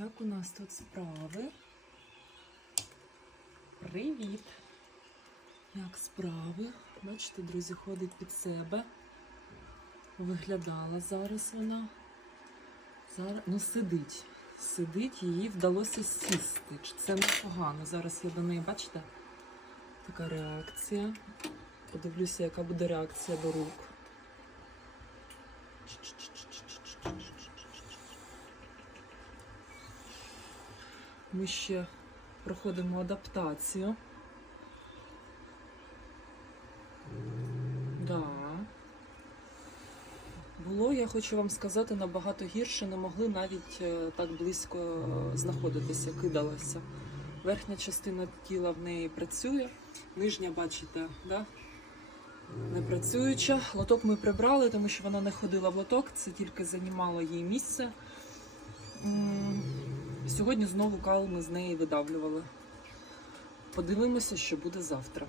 Як у нас тут справи? Привіт! Як справи? Бачите, друзі, ходить під себе. Виглядала зараз вона. Зараз, ну, сидить. Сидить, їй вдалося сісти. Це непогано. Зараз я до неї, бачите, така реакція. Подивлюся, яка буде реакція до рук. Ми ще проходимо адаптацію. Да. Було, я хочу вам сказати, набагато гірше, не могли навіть е, так близько е, знаходитися, кидалася. Верхня частина тіла в неї працює, нижня, бачите, да? не працююча. Лоток ми прибрали, тому що вона не ходила в лоток, це тільки займало їй місце. Сьогодні знову кал ми з неї видавлювали. Подивимося, що буде завтра.